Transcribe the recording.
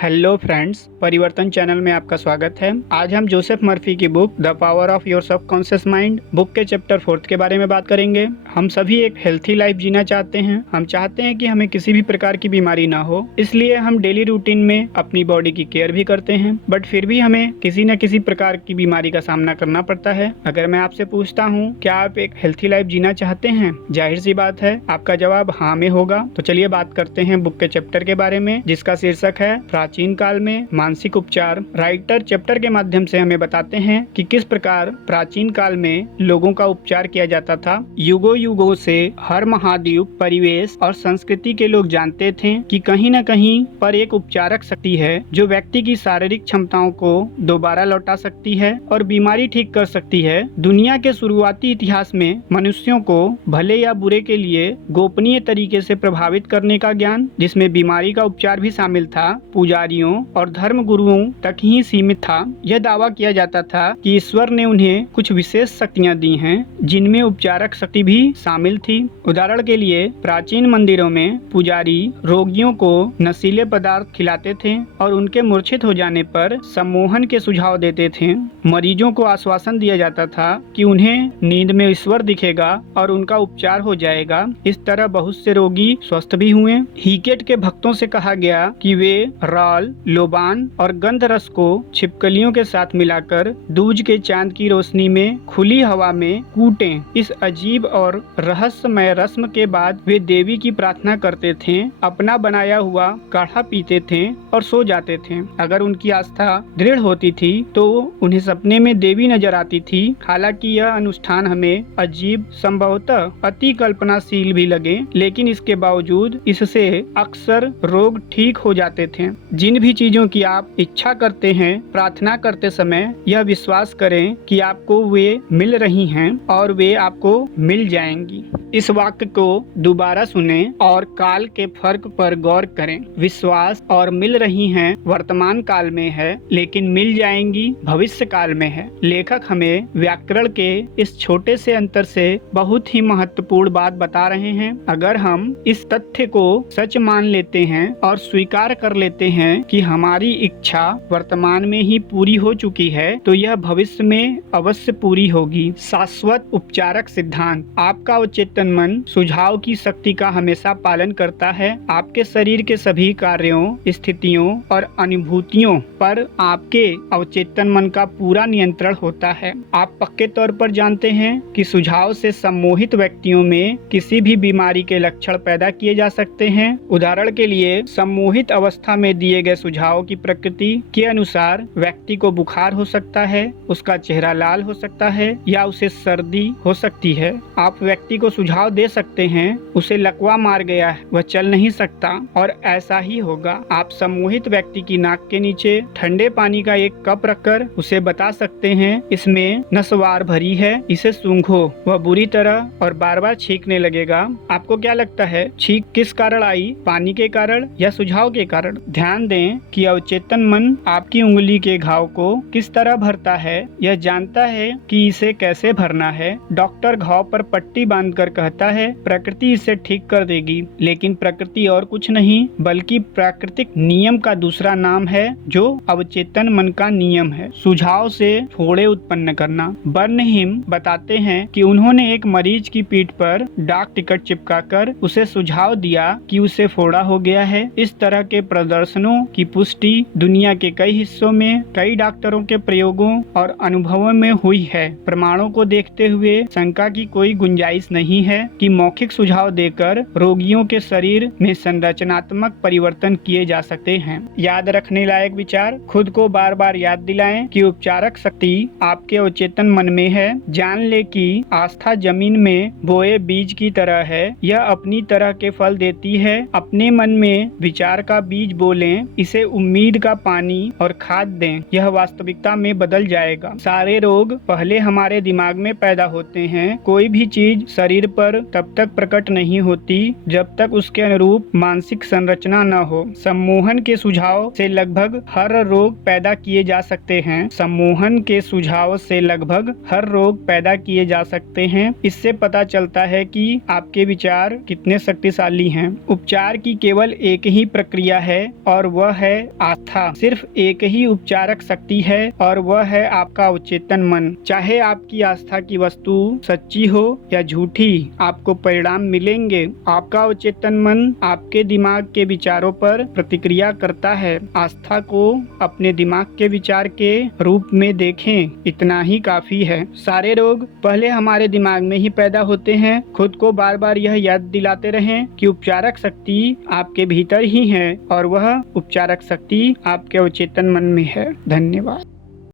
Hello friends, परिवर्तन channel में आपका स्वागत है। आज हम जोसेफ मर्फी की book the power of your subconscious mind book के चैप्टर 4 के बारे में बात करेंगे। हम सभी एक हेल्थी लाइफ जीना चाहते हैं। हम चाहते हैं कि हमें किसी भी प्रकार की बीमारी ना हो, इसलिए हम डेली रूटीन में अपनी बॉडी की केयर भी करते हैं। बट फिर भी हमें किसी न किसी प्रकार की बीमारी का सामना करना पड़ता है। अगर मैं आपसे पूछता हूँ क्या आप एक हेल्थी लाइफ जीना चाहते हैं, जाहिर सी बात है आपका जवाब हाँ में होगा। तो चलिए बात करते हैं बुक के चैप्टर के बारे में, जिसका शीर्षक है प्राचीन काल में मानसिक उपचार। राइटर चैप्टर के माध्यम से हमें बताते हैं कि किस प्रकार प्राचीन काल में लोगों का उपचार किया जाता था। युगों युगों से हर महाद्वीप, परिवेश और संस्कृति के लोग जानते थे कि कहीं न कहीं पर एक उपचारक शक्ति है जो व्यक्ति की शारीरिक क्षमताओं को दोबारा लौटा सकती है और बीमारी ठीक कर सकती है। दुनिया के शुरुआती इतिहास में मनुष्यों को भले या बुरे के लिए गोपनीय तरीके से प्रभावित करने का ज्ञान, जिसमें बीमारी का उपचार भी शामिल था, पुजारियों और धर्म गुरुओं तक ही सीमित था। यह दावा किया जाता था कि ईश्वर ने उन्हें कुछ विशेष शक्तियां दी हैं, जिनमें उपचारक शक्ति भी शामिल थी। उदाहरण के लिए प्राचीन मंदिरों में पुजारी रोगियों को नशीले पदार्थ खिलाते थे और उनके मूर्छित हो जाने पर सम्मोहन के सुझाव देते थे। मरीजों को आश्वासन दिया जाता था कि उन्हें नींद में ईश्वर दिखेगा और उनका उपचार हो जाएगा। इस तरह बहुत से रोगी स्वस्थ भी हुए। हीकेट के भक्तों से कहा गया कि वे राल, लोबान और गंध रस को छिपकलियों के साथ मिलाकर दूज के चांद की रोशनी में खुली हवा में कूटें। इस अजीब और रहस्यमय रस्म के बाद वे देवी की प्रार्थना करते थे, अपना बनाया हुआ काढ़ा पीते थे और सो जाते थे। अगर उनकी आस्था दृढ़ होती थी तो उन्हें सपने में देवी नजर आती थी। हालांकि यह अनुष्ठान हमें अजीब, संभवतः अति कल्पनाशील भी लगे, लेकिन इसके बावजूद इससे अक्सर रोग ठीक हो जाते थे। जिन भी चीजों की आप इच्छा करते हैं, प्रार्थना करते समय यह विश्वास करें कि आपको वे मिल रही हैं और वे आपको मिल जाएंगी। इस वाक्य को दोबारा सुनें और काल के फर्क पर गौर करें। विश्वास और मिल रही हैं वर्तमान काल में है, लेकिन मिल जाएंगी भविष्य काल में है। लेखक हमें व्याकरण के इस छोटे से अंतर से बहुत ही महत्वपूर्ण बात बता रहे हैं। अगर हम इस तथ्य को सच मान लेते हैं और स्वीकार कर लेते हैं कि हमारी इच्छा वर्तमान में ही पूरी हो चुकी है, तो यह भविष्य में अवश्य पूरी होगी। शाश्वत उपचारक सिद्धांत। आपका अवचेतन मन सुझाव की शक्ति का हमेशा पालन करता है। आपके शरीर के सभी कार्यों, स्थितियों और अनुभूतियों पर आपके अवचेतन मन का पूरा नियंत्रण होता है। आप पक्के तौर पर जानते हैं कि सुझाव से सम्मोहित व्यक्तियों में किसी भी बीमारी के लक्षण पैदा किए जा सकते हैं। उदाहरण के लिए, सम्मोहित अवस्था में दिए गए सुझाव की प्रकृति के अनुसार व्यक्ति को बुखार हो सकता है, उसका चेहरा लाल हो सकता है या उसे सर्दी हो सकती है। आप व्यक्ति को सुझाव दे सकते हैं, उसे लकवा मार गया है, वह चल नहीं सकता, और ऐसा ही होगा। आप सम्मोहित व्यक्ति की नाक के नीचे ठंडे पानी का एक कप रखकर उसे बता सकते हैं, इसमें नसवार भरी है, इसे सूंघो। वह बुरी तरह और बार बार छींकने लगेगा। आपको क्या लगता है, छींक किस कारण आई, पानी के कारण या सुझाव के कारण? ध्यान दें कि अवचेतन मन आपकी उंगली के घाव को किस तरह भरता है, यह जानता है कि इसे कैसे भरना है। डॉक्टर घाव पर पट्टी बांधकर कहता है प्रकृति इसे ठीक कर देगी, लेकिन प्रकृति और कुछ नहीं बल्कि प्राकृतिक नियम का दूसरा नाम है, जो अवचेतन मन का नियम है। सुझाव से फोड़े उत्पन्न करना। बर्नहीम बताते हैं कि उन्होंने एक मरीज की पीठ पर डाक टिकट चिपकाकर उसे सुझाव दिया कि उसे फोड़ा हो गया है। इस तरह के प्रदर्शनों की पुष्टि दुनिया के कई हिस्सों में कई डॉक्टरों के प्रयोगों और अनुभवों में हुई है। प्रमाणों को देखते हुए शंका की कोई गुंजाइश नहीं है कि मौखिक सुझाव देकर रोगियों के शरीर में संरचनात्मक परिवर्तन किए जा सकते हैं। याद रखने लायक विचार। खुद को बार बार याद दिलाएं कि उपचारक शक्ति आपके अवचेतन मन में है। जान ले कि आस्था जमीन में बोए बीज की तरह है, यह अपनी तरह के फल देती है। अपने मन में विचार का बीज बोलें, इसे उम्मीद का पानी और खाद दें, यह वास्तविकता में बदल जाएगा। सारे रोग पहले हमारे दिमाग में पैदा होते हैं। कोई भी चीज शरीर पर तब तक प्रकट नहीं होती जब तक उसके अनुरूप मानसिक संरचना न हो। सम्मोहन के सुझाव से लगभग हर रोग पैदा किए जा सकते हैं। सम्मोहन के सुझाव से लगभग हर रोग पैदा किए जा सकते हैं। इससे पता चलता है कि आपके विचार कितने शक्तिशाली हैं। उपचार की केवल एक ही प्रक्रिया है और वह है आस्था। सिर्फ एक ही उपचारक शक्ति है और वह है आपका अवचेतन मन। चाहे आपकी आस्था की वस्तु सच्ची हो या झूठी, आपको परिणाम मिलेंगे। आपका अवचेतन मन आपके दिमाग के विचारों पर प्रतिक्रिया करता है। आस्था को अपने दिमाग के विचार के रूप में देखें, इतना ही काफी है। सारे रोग पहले हमारे दिमाग में ही पैदा होते हैं। खुद को बार बार यह याद दिलाते रहें कि उपचारक शक्ति आपके भीतर ही है और वह उपचारक शक्ति आपके अवचेतन मन में है। धन्यवाद।